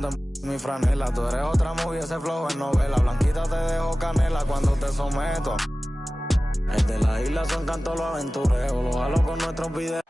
cuando mi franela. Tú eres otra movie, ese flow en novela. Blanquita te dejo canela cuando te someto. El de la isla son cantos los aventureros. Lo jalo con nuestros videos.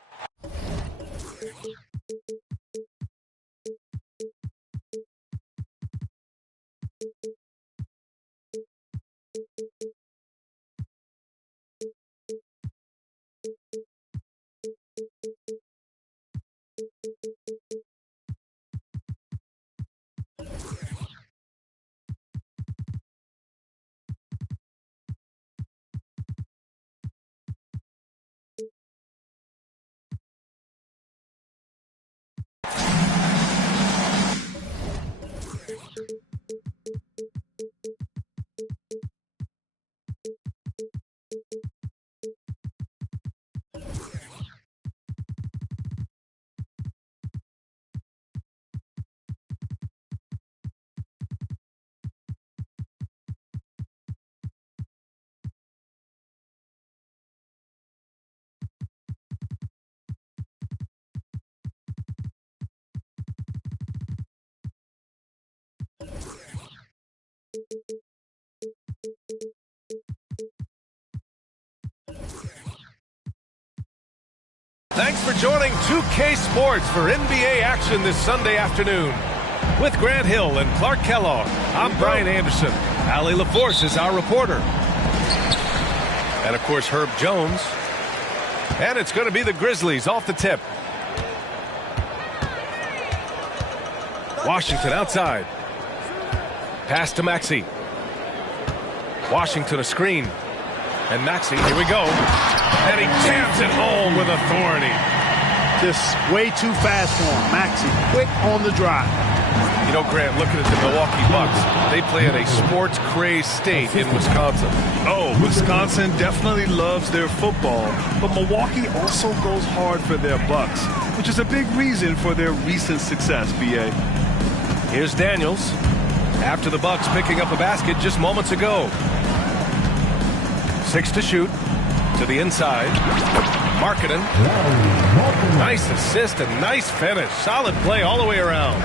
Thanks for joining 2K Sports for NBA action this Sunday afternoon. With Grant Hill and Clark Kellogg, I'm Brian Anderson. Allie LaForce is our reporter. And, of course, Herb Jones. And it's going to be the Grizzlies off the tip. Washington outside. Pass to Maxey. Washington a screen. And Maxey, here we go. And he jams it home with authority. Just way too fast for him. Maxey, quick on the drive. You know, Grant, looking at the Milwaukee Bucks, they play in a sports-crazed state in Wisconsin. Oh, Wisconsin definitely loves their football, but Milwaukee also goes hard for their Bucks, which is a big reason for their recent success, B.A. Here's Daniels. After the Bucks picking up a basket just moments ago. 6 to shoot. To the inside. Markkanen. Nice assist and nice finish. Solid play all the way around.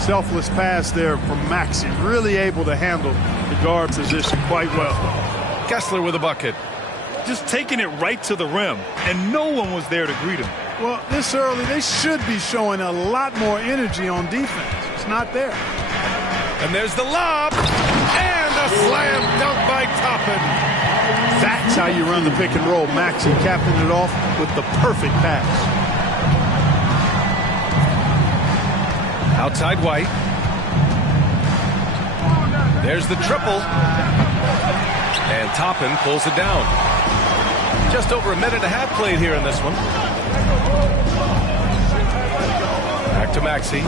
Selfless pass there from Maxey. Really able to handle the guard position quite well. Kessler with a bucket. Just taking it right to the rim, and no one was there to greet him. Well, this early, they should be showing a lot more energy on defense. It's not there. And there's the lob. And a slam dunk by Toppin. That's how you run the pick and roll. Maxey capping it off with the perfect pass. Outside White. There's the triple. And Toppin pulls it down. Just over a minute and a half played here in this one. Back to Maxey.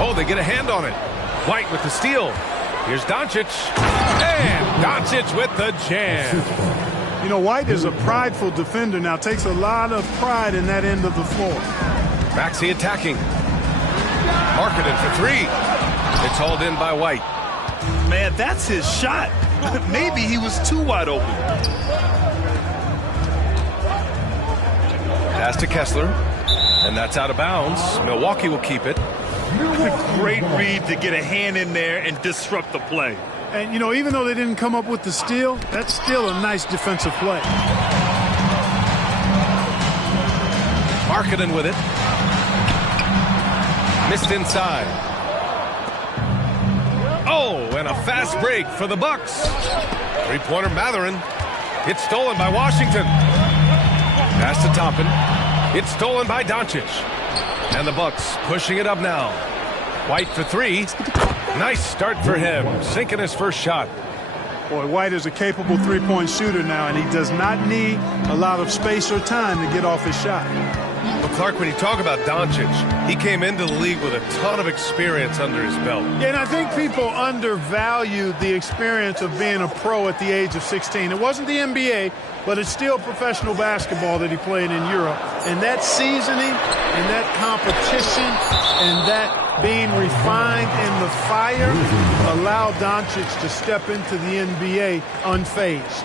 Oh, they get a hand on it. White with the steal. Here's Doncic. And Doncic with the jam. You know, White is a prideful defender now. Takes a lot of pride in that end of the floor. Maxey attacking. Markkanen for 3. It's hauled in by White. Man, that's his shot. Maybe he was too wide open. Pass to Kessler. And that's out of bounds. Milwaukee will keep it. A great read to get a hand in there and disrupt the play. And, you know, even though they didn't come up with the steal, that's still a nice defensive play. Markkanen with it. Missed inside. Oh, and a fast break for the Bucks. Three-pointer Mathurin. It's stolen by Washington. Pass to Toppin. It's stolen by Doncic. And the Bucks pushing it up now. White for 3. Nice start for him. Sinking his first shot. Boy, White is a capable three-point shooter now, and he does not need a lot of space or time to get off his shot. But Clark, when you talk about Doncic, he came into the league with a ton of experience under his belt. Yeah, and I think people undervalue the experience of being a pro at the age of 16. It wasn't the NBA, but it's still professional basketball that he played in Europe. And that seasoning and that competition and that being refined in the fire allowed Doncic to step into the NBA unfazed.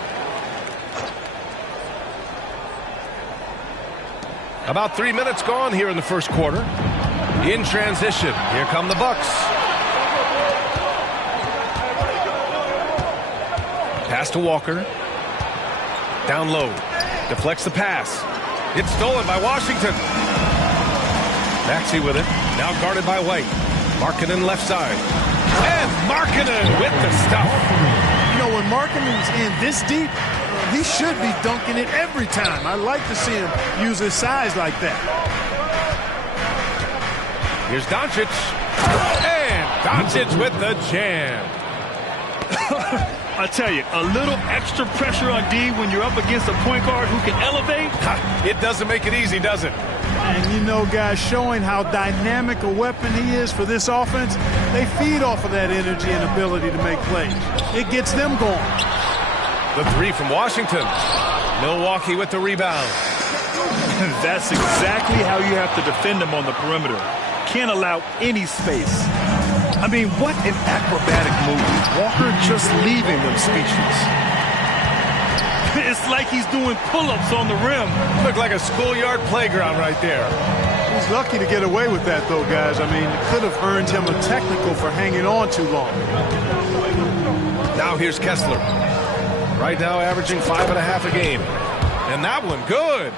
About 3 minutes gone here in the first quarter. In transition, here come the Bucks. Pass to Walker. Down low. Deflects the pass. It's stolen by Washington. Maxey with it. Now guarded by White. Markkanen left side. And Markkanen with the stuff. You know, when Markkanen's in this deep, he should be dunking it every time. I like to see him use his size like that. Here's Doncic. And Doncic with the jam. I tell you, a little extra pressure on D when you're up against a point guard who can elevate. It doesn't make it easy, does it? And you know, guys, showing how dynamic a weapon he is for this offense, they feed off of that energy and ability to make plays. It gets them going. The three from Washington. Milwaukee with the rebound. That's exactly how you have to defend them on the perimeter. Can't allow any space. I mean, what an acrobatic move. Walker just leaving them speechless. It's like he's doing pull-ups on the rim. Looked like a schoolyard playground right there. He's lucky to get away with that, though, guys. I mean, it could have earned him a technical for hanging on too long. Now here's Kessler. Right now averaging 5.5 a game. And that one good.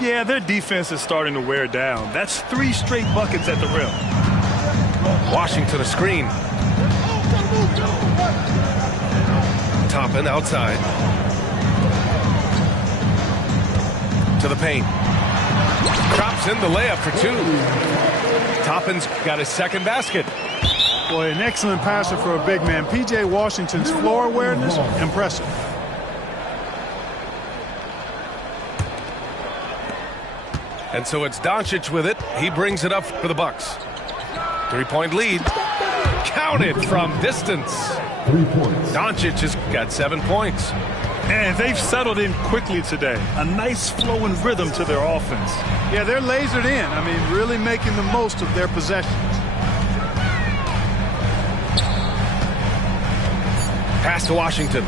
Yeah, their defense is starting to wear down. That's 3 straight buckets at the rim. Washington a screen. Toppin outside. To the paint. Drops in the layup for 2. Toppin's got his second basket. Boy, an excellent passer for a big man. P.J. Washington's floor awareness, impressive. And so it's Doncic with it. He brings it up for the Bucks. 3-point lead. Counted from distance. 3 points. Doncic has got 7 points. And they've settled in quickly today. A nice flowing rhythm to their offense. Yeah, they're lasered in. I mean, really making the most of their possessions. Pass to Washington.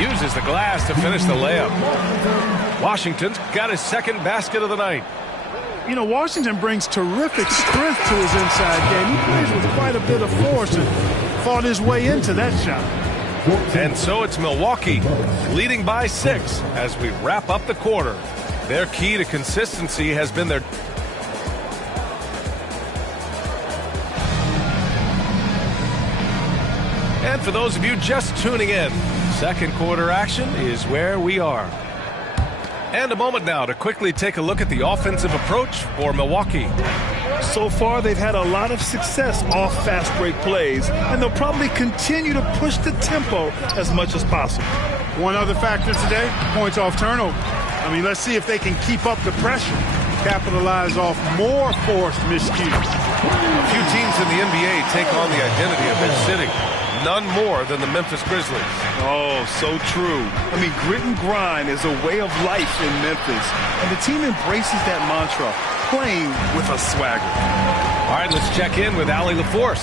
Uses the glass to finish the layup. Washington's got his second basket of the night. You know, Washington brings terrific strength to his inside game. He plays with quite a bit of force and fought his way into that shot. And so it's Milwaukee leading by 6 as we wrap up the quarter. Their key to consistency has been their... And for those of you just tuning in, second quarter action is where we are. And a moment now to quickly take a look at the offensive approach for Milwaukee. So far, they've had a lot of success off fast break plays, and they'll probably continue to push the tempo as much as possible. One other factor today, points off turnover. I mean, let's see if they can keep up the pressure, capitalize off more forced miscues. A few teams in the NBA take on the identity of their city. None more than the Memphis Grizzlies. Oh, so true. I mean, grit and grind is a way of life in Memphis, and the team embraces that mantra, playing with a swagger. All right, let's check in with Allie LaForce.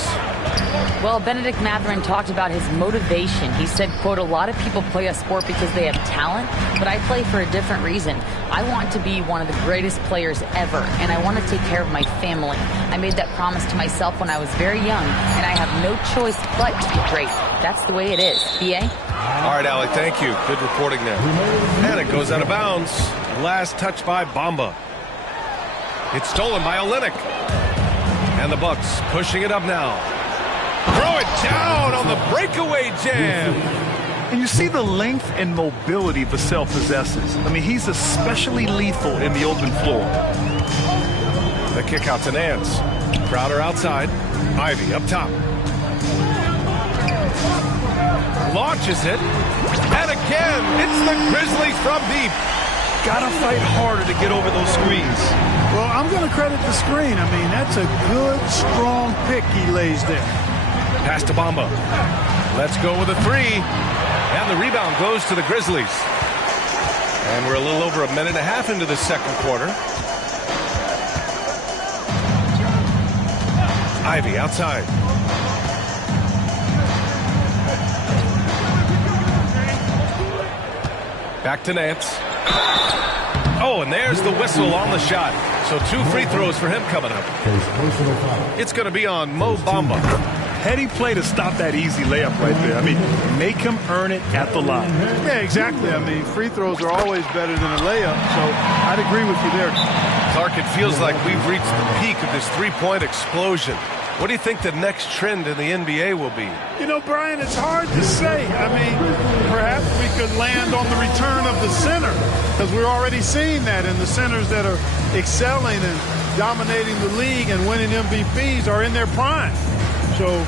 Well, Bennedict Mathurin talked about his motivation. He said, quote, "A lot of people play a sport because they have talent, but I play for a different reason. I want to be one of the greatest players ever, and I want to take care of my family. I made that promise to myself when I was very young, and I have no choice but to be great. That's the way it is." B.A.? All right, Allie, thank you. Good reporting there. And it goes out of bounds. Last touch by Bamba. It's stolen by Olynyk. And the Bucks pushing it up now. Throw it down on the breakaway jam. And you see the length and mobility Vassell possesses. I mean, he's especially lethal in the open floor. The kick out to Nance. Crowder outside. Ivy up top. Launches it. And again, it's the Grizzlies from deep. Gotta fight harder to get over those screens. Well, I'm going to credit the screen. I mean, that's a good, strong pick he lays there. Pass to Bamba. Let's go with a 3. And the rebound goes to the Grizzlies. And we're a little over a minute and a half into the second quarter. Ivy outside. Back to Nance. Oh, and there's the whistle on the shot. So 2 free throws for him coming up. It's going to be on Mo Bamba. Heady play to stop that easy layup right there. I mean, make him earn it at the line. Yeah, exactly. I mean, free throws are always better than a layup, so I'd agree with you there. Clark, it feels like we've reached the peak of this three-point explosion. What do you think the next trend in the NBA will be? You know, Brian, it's hard to say. I mean, perhaps we could land on the return of the center, because we're already seeing that in the centers that are excelling and dominating the league and winning MVPs are in their prime. So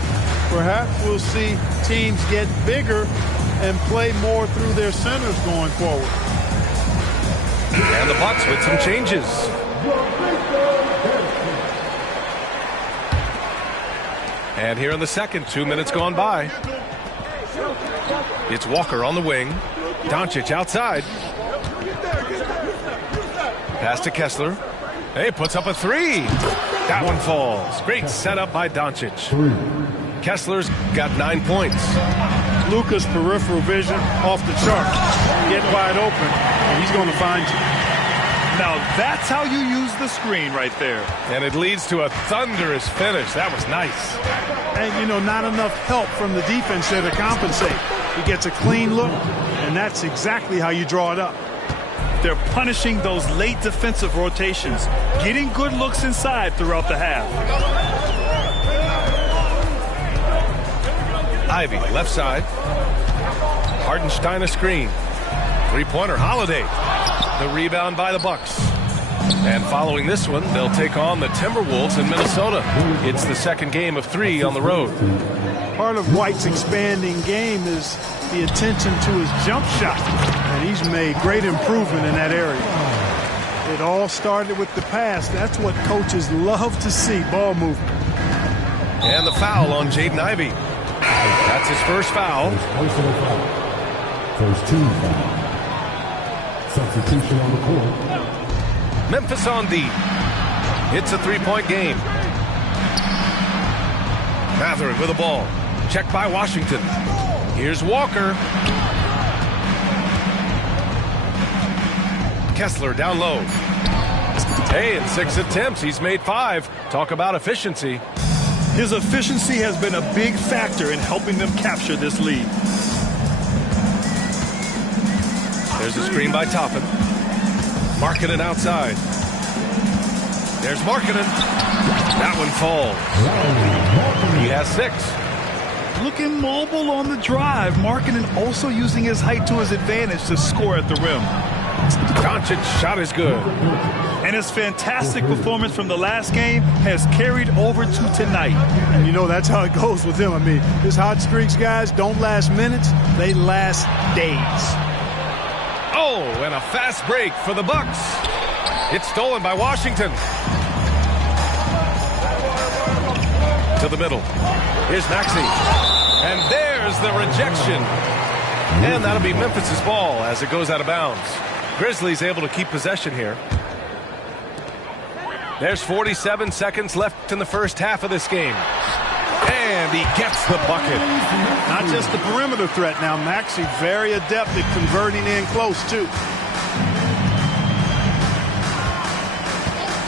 perhaps we'll see teams get bigger and play more through their centers going forward. And the Bucks with some changes. And here in the second, 2 minutes gone by. It's Walker on the wing. Doncic outside. Pass to Kessler. Hey, puts up a three. That one falls. Great setup by Doncic. Kessler's got 9 points. Luka's peripheral vision off the chart. Get wide open, and he's going to find you. Now that's how you use the screen right there. And it leads to a thunderous finish. That was nice. And, you know, not enough help from the defense there to compensate. He gets a clean look, and that's exactly how you draw it up. They're punishing those late defensive rotations, getting good looks inside throughout the half. Ivy, left side. Hartenstein a screen. Three-pointer, Holiday. The rebound by the Bucks. And following this one, they'll take on the Timberwolves in Minnesota. It's the second game of 3 on the road. Part of White's expanding game is the attention to his jump shot. And he's made great improvement in that area. It all started with the pass. That's what coaches love to see, ball movement. And the foul on Jaden Ivey. That's his first foul. First team foul. Substitution on the court. Memphis on D. It's a three-point game. Mathurin with the ball. Checked by Washington. Here's Walker. Kessler down low. Hey, in 6 attempts, he's made 5. Talk about efficiency. His efficiency has been a big factor in helping them capture this lead. There's a screen by Toppin. Markkanen outside. There's Markkanen. That one falls. He has 6. Looking mobile on the drive. Markkanen also using his height to his advantage to score at the rim. Doncic's shot is good. And his fantastic performance from the last game has carried over to tonight. And you know, that's how it goes with him. I mean, his hot streaks, guys, don't last minutes. They last days. Oh, and a fast break for the Bucks. It's stolen by Washington. To the middle. Here's Maxey. And there's the rejection. And that'll be Memphis's ball as it goes out of bounds. Grizzlies able to keep possession here. There's 47 seconds left in the first half of this game. And he gets the bucket. Not just the perimeter threat now. Maxey very adept at converting in close, too.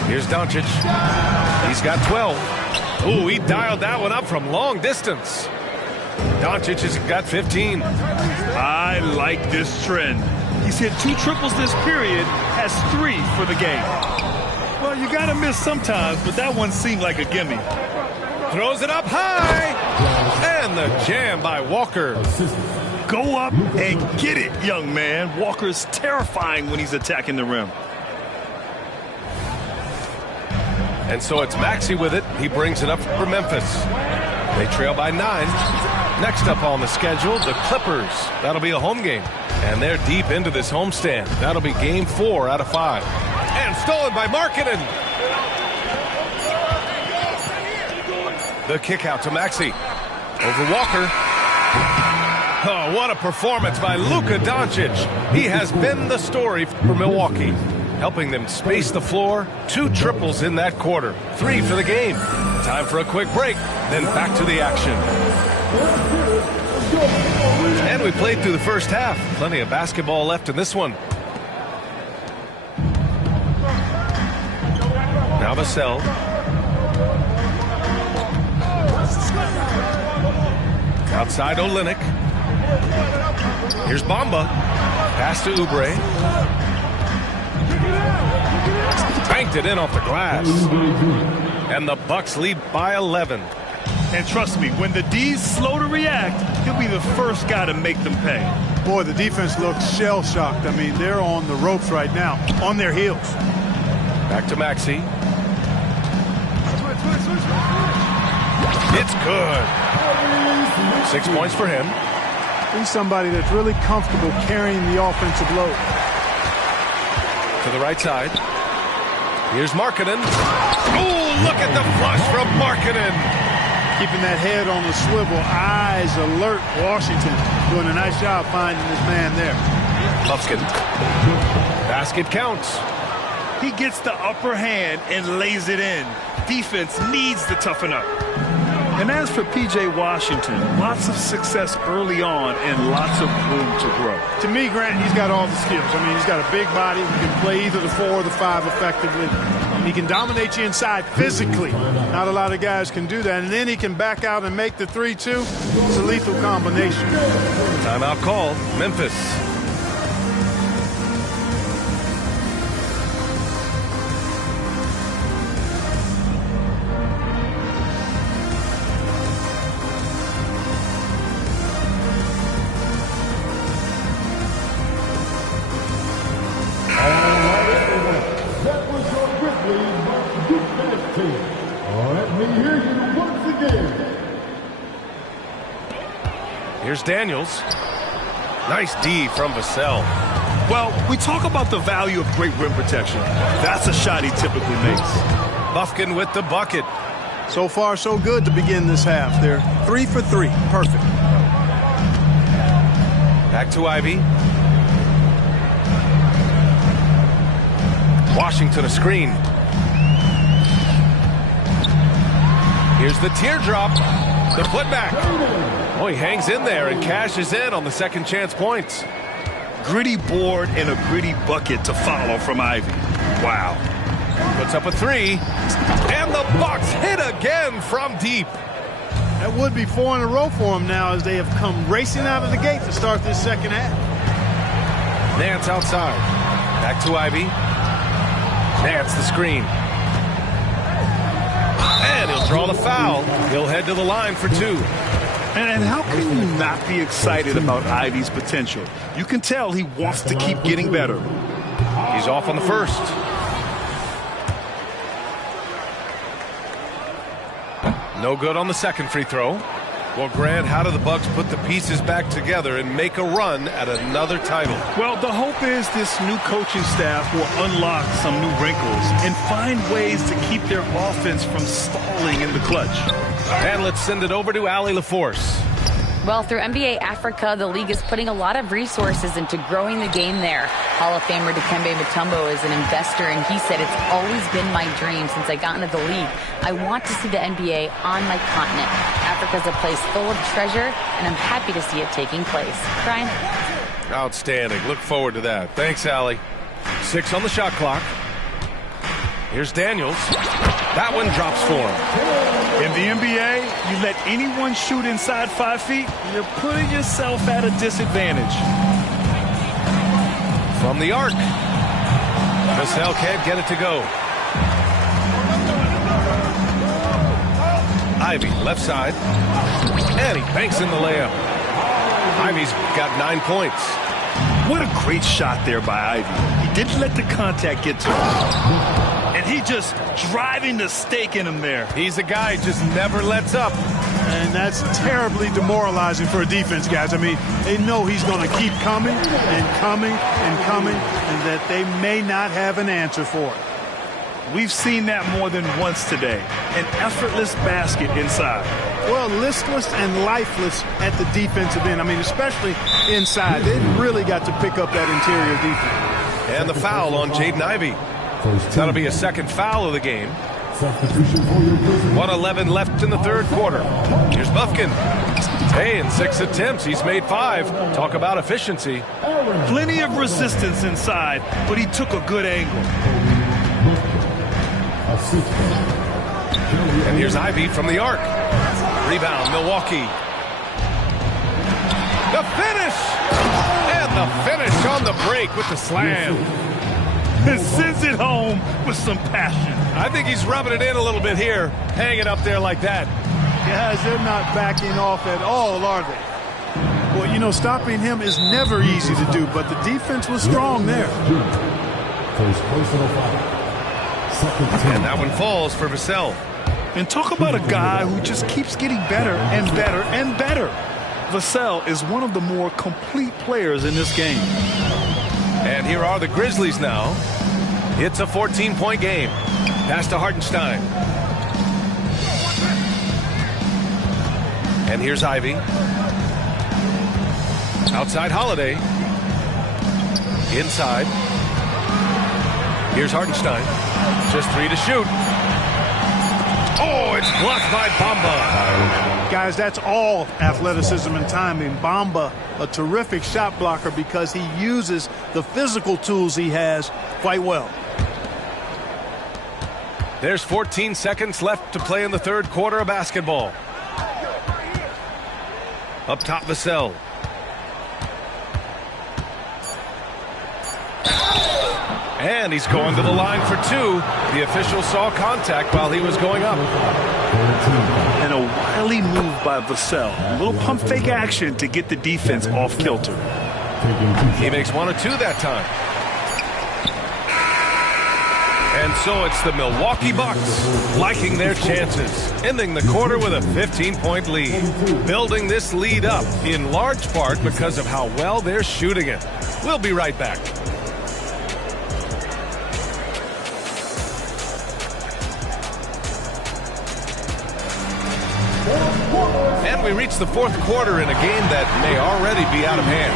Here's Doncic. He's got 12. Ooh, he dialed that one up from long distance. Doncic has got 15. I like this trend. He's hit 2 triples this period, has 3 for the game. Well, you got to miss sometimes, but that one seemed like a gimme. Throws it up high. And the jam by Walker. Go up and get it, young man. Walker's terrifying when he's attacking the rim. And so it's Maxey with it. He brings it up for Memphis. They trail by 9. Next up on the schedule, the Clippers. That'll be a home game. And they're deep into this homestand. That'll be game 4 out of 5. And stolen by Markkanen. The kick out to Maxey. Over Walker. Oh, what a performance by Luka Doncic. He has been the story for Milwaukee, helping them space the floor. 2 triples in that quarter. 3 for the game. Time for a quick break, then back to the action. And we played through the first half. Plenty of basketball left in this one. Now Vassell. Outside Olynyk. Here's Bamba. Pass to Oubre. Banked it in off the glass. And the Bucks lead by 11. And trust me, when the D's slow to react, he'll be the first guy to make them pay. Boy, the defense looks shell-shocked. I mean, they're on the ropes right now, on their heels. Back to Maxey. It's good. 6 points for him. He's somebody that's really comfortable carrying the offensive load. To the right side. Here's Markkanen. Oh, look at the flush from Markkanen. Keeping that head on the swivel, eyes alert. Washington doing a nice job finding this man there. Lufskin. Basket counts. He gets the upper hand and lays it in. Defense needs to toughen up. And as for P.J. Washington, lots of success early on and lots of room to grow. To me, Grant, he's got all the skills. I mean, he's got a big body. He can play either the 4 or the 5 effectively. He can dominate you inside physically. Not a lot of guys can do that. And then he can back out and make the 3-2. It's a lethal combination. Timeout call. Memphis. Here's Daniels. Nice D from Vassell. Well, we talk about the value of great rim protection. That's a shot he typically makes. Bufkin with the bucket. So far, so good to begin this half. They're 3 for 3. Perfect. Back to Ivy. Washington a screen. Here's the teardrop. The putback. Oh, he hangs in there and cashes in on the second chance points. Gritty board and a gritty bucket to follow from Ivy. Wow. Puts up a 3. And the Bucks hit again from deep. That would be 4 in a row for him now as they have come racing out of the gate to start this second half. Nance outside. Back to Ivy. Nance the screen. And he'll draw the foul. He'll head to the line for 2. And how can you not be excited about Ivy's potential? You can tell he wants to keep getting better. He's off on the first. No good on the second free throw. Well, Grant, how do the Bucks put the pieces back together and make a run at another title? Well, the hope is this new coaching staff will unlock some new wrinkles and find ways to keep their offense from stalling in the clutch. And let's send it over to Allie LaForce. Well, through NBA Africa, the league is putting a lot of resources into growing the game there. Hall of Famer Dikembe Mutombo is an investor, and he said, "It's always been my dream since I got into the league. I want to see the NBA on my continent. Africa's a place full of treasure, and I'm happy to see it taking place." Brian? Outstanding. Look forward to that. Thanks, Allie. 6 on the shot clock. Here's Daniels. That one drops for him. In the NBA, you let anyone shoot inside 5 feet, you're putting yourself at a disadvantage. From the arc. Vassell can't get it to go. Ivy, left side. And he banks in the layup. Ivy's got 9 points. What a great shot there by Ivy. He didn't let the contact get to him. And he just driving the stake in him there. He's a guy who just never lets up. And that's terribly demoralizing for a defense, guys. I mean, they know he's going to keep coming and coming and coming, and that they may not have an answer for it. We've seen that more than once today. An effortless basket inside. Well, listless and lifeless at the defensive end. I mean, especially inside. They really got to pick up that interior defense. And the foul on Jaden Ivey. That'll be a second foul of the game. 1:11 left in the third quarter. Here's Bufkin. Hey, in 6 attempts, he's made 5. Talk about efficiency. Plenty of resistance inside, but he took a good angle. And here's Ivey from the arc. Rebound, Milwaukee. The finish! And the finish on the break with the slam. And sends it home with some passion. I think he's rubbing it in a little bit here, hanging up there like that. Guys, they're not backing off at all, are they? Well, you know, stopping him is never easy to do, but the defense was strong there. And that one falls for Vassell. And talk about a guy who just keeps getting better and better and better. Vassell is one of the more complete players in this game. And here are the Grizzlies now. It's a 14-point game. Pass to Hartenstein. And here's Ivey. Outside Holiday. Inside. Here's Hartenstein. Just 3 to shoot. Oh, it's blocked by Bamba. Guys, that's all athleticism and timing. Bamba, a terrific shot blocker because he uses the physical tools he has quite well. There's 14 seconds left to play in the third quarter of basketball. Up top, Vassell. And he's going to the line for 2. The official saw contact while he was going up. And a wily move by Vassell. A little pump fake action to get the defense off kilter. He makes 1 of 2 that time. And so it's the Milwaukee Bucks liking their chances, ending the quarter with a 15-point lead, building this lead up in large part because of how well they're shooting it. We'll be right back. And we reach the fourth quarter in a game that may already be out of hand.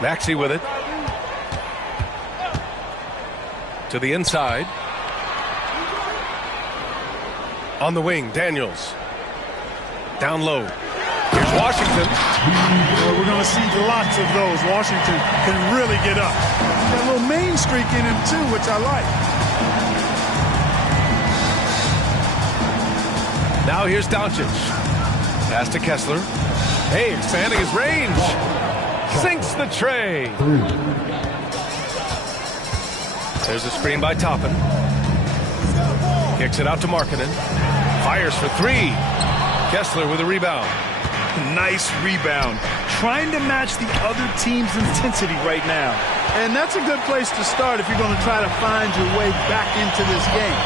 Maxey with it. To the inside. On the wing, Daniels. Down low. Here's Washington. Well, we're going to see lots of those. Washington can really get up. Got a little main streak in him, too, which I like. Now here's Doncic. Pass to Kessler. Hey, expanding his range. Sinks the tray. There's a screen by Toppin. Kicks it out to Markkanen. Fires for 3. Kessler with a rebound. Nice rebound. Trying to match the other team's intensity right now. And that's a good place to start if you're going to try to find your way back into this game.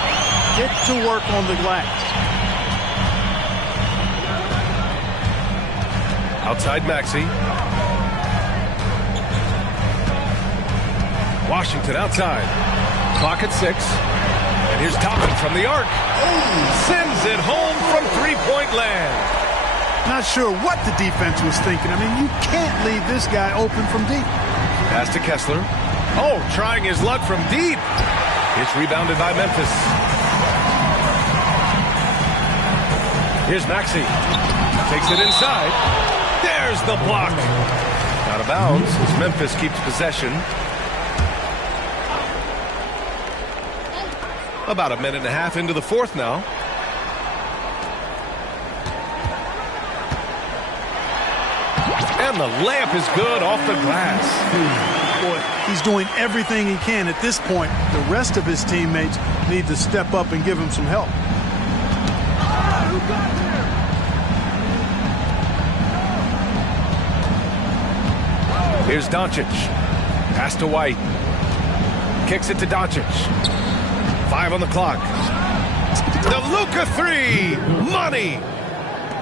Get to work on the glass. Outside Maxey. Washington outside. Clock at 6. And here's Toppin from the arc. Sends it home from 3-point land. Not sure what the defense was thinking. I mean, you can't leave this guy open from deep. Pass to Kessler. Oh, trying his luck from deep. It's rebounded by Memphis. Here's Maxey. Takes it inside. There's the block. Out of bounds as Memphis keeps possession. About a minute and a half into the fourth now. And the layup is good off the glass. Boy, he's doing everything he can at this point. The rest of his teammates need to step up and give him some help. Here's Doncic. Pass to White. Kicks it to Doncic. 5 on the clock. The Luka 3. Money.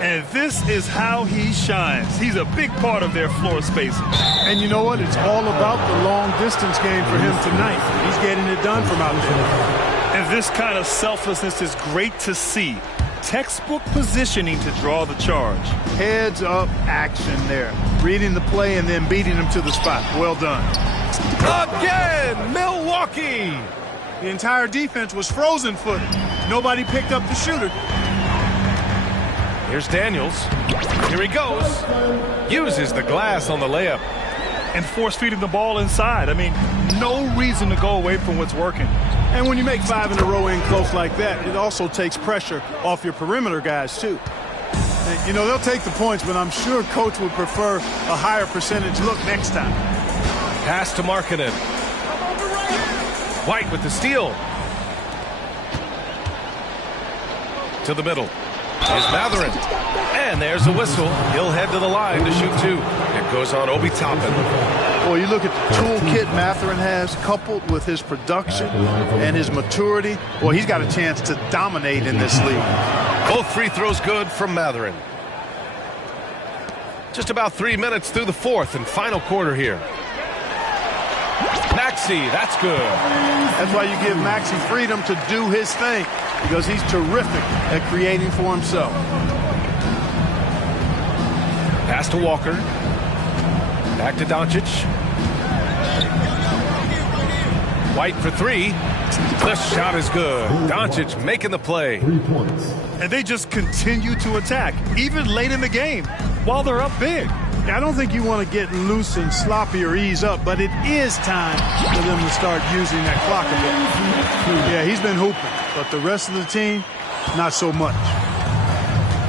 And this is how he shines. He's a big part of their floor spacing. And you know what? It's all about the long distance game for him tonight. He's getting it done from out there. And this kind of selflessness is great to see. Textbook positioning to draw the charge. Heads up action there. Reading the play and then beating him to the spot. Well done. Again, Milwaukee. The entire defense was frozen footed. Nobody picked up the shooter. Here's Daniels. Here he goes. Uses the glass on the layup. And force-feeding the ball inside. I mean, no reason to go away from what's working. And when you make 5 in a row in close like that, it also takes pressure off your perimeter guys, too. And, you know, they'll take the points, but I'm sure Coach would prefer a higher percentage look next time. Pass to Markkanen. White with the steal. To the middle is Mathurin. And there's a whistle. He'll head to the line to shoot 2. It goes on Obi Toppin. Well, you look at the toolkit Mathurin has, coupled with his production and his maturity. Well, he's got a chance to dominate in this league. Both free throws good from Mathurin. Just about 3 minutes through the fourth and final quarter here. Maxey, that's good. That's why you give Maxey freedom to do his thing, because he's terrific at creating for himself. Pass to Walker. Back to Doncic. White for 3. The shot is good. Doncic making the play. 3 points. And they just continue to attack, even late in the game, while they're up big. I don't think you want to get loose and sloppy or ease up, but it is time for them to start using that clock a bit. Yeah, he's been hooping, but the rest of the team, not so much.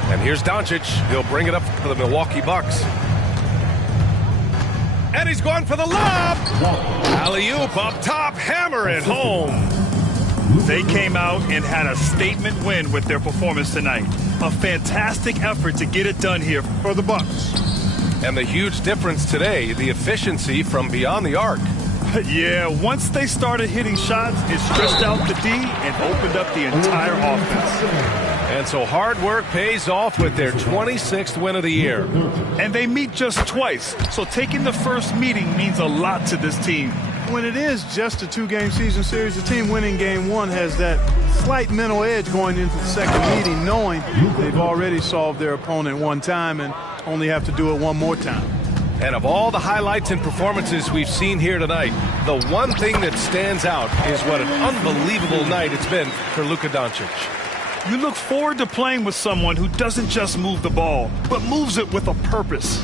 And here's Doncic. He'll bring it up for the Milwaukee Bucks. And he's going for the lob. Alley-oop up top, hammer it home. They came out and had a statement win with their performance tonight. A fantastic effort to get it done here For the Bucks. And the huge difference today, the efficiency from beyond the arc. Yeah, once they started hitting shots, it stretched out the D and opened up the entire offense. And so hard work pays off with their 26th win of the year. And they meet just twice, so taking the first meeting means a lot to this team. When it is just a 2-game season series, the team winning game 1 has that slight mental edge going into the second meeting, knowing they've already solved their opponent one time and only have to do it one more time. And of all the highlights and performances we've seen here tonight, the one thing that stands out is what an unbelievable night it's been for Luka Doncic. You look forward to playing with someone who doesn't just move the ball, but moves it with a purpose.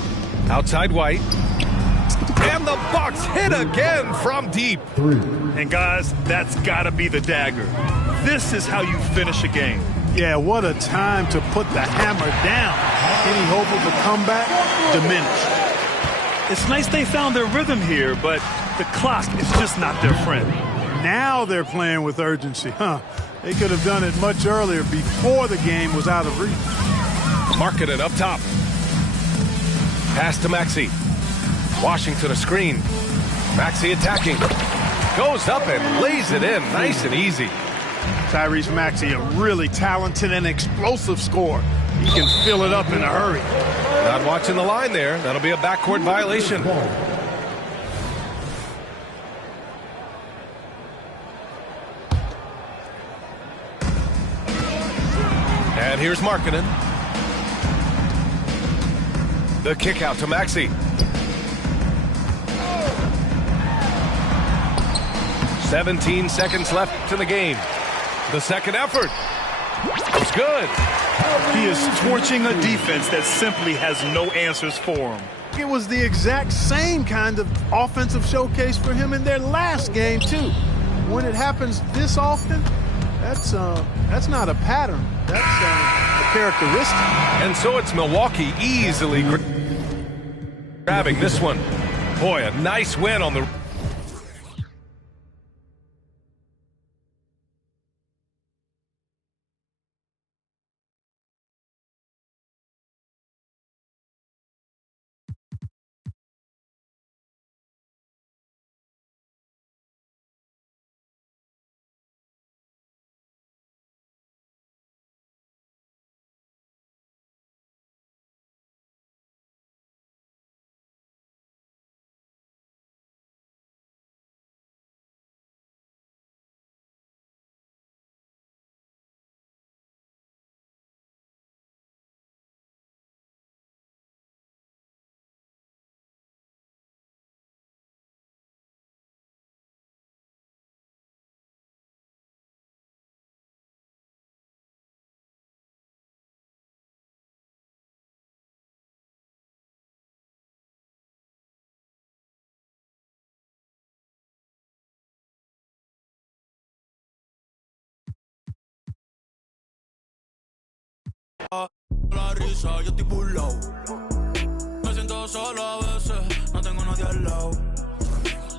Outside White. And the Bucks hit again from deep. 3. And guys, that's got to be the dagger. This is how you finish a game. Yeah, what a time to put the hammer down. Any hope of a comeback diminished. It's nice they found their rhythm here, but the clock is just not their friend. Now they're playing with urgency. They could have done it much earlier, before the game was out of reach. Markkanen up top. Pass to Maxey. Washington a screen. Maxey attacking. Goes up and lays it in nice and easy. Tyrese Maxey, a really talented and explosive scorer. He can fill it up in a hurry. Not watching the line there. That'll be a backcourt violation. And here's Markkanen. The kick out to Maxey. 17 seconds left in the game. The second effort. It's good. He is torching a defense that simply has no answers for him. It was the exact same kind of offensive showcase for him in their last game, too. When it happens this often, that's not a pattern. That's a characteristic. And so it's Milwaukee easily grabbing this one. Boy, a nice win on the La risa, yo estoy burlao. Me siento solo a veces, no tengo nadie al lado.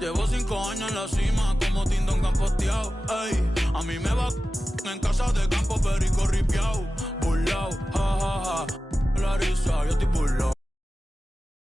Llevo 5 años en la cima, como Tindón campoteado. Ey, a mí me va en casa de campo, perico ripiao. Burlao, ja, ja, ja. La risa, yo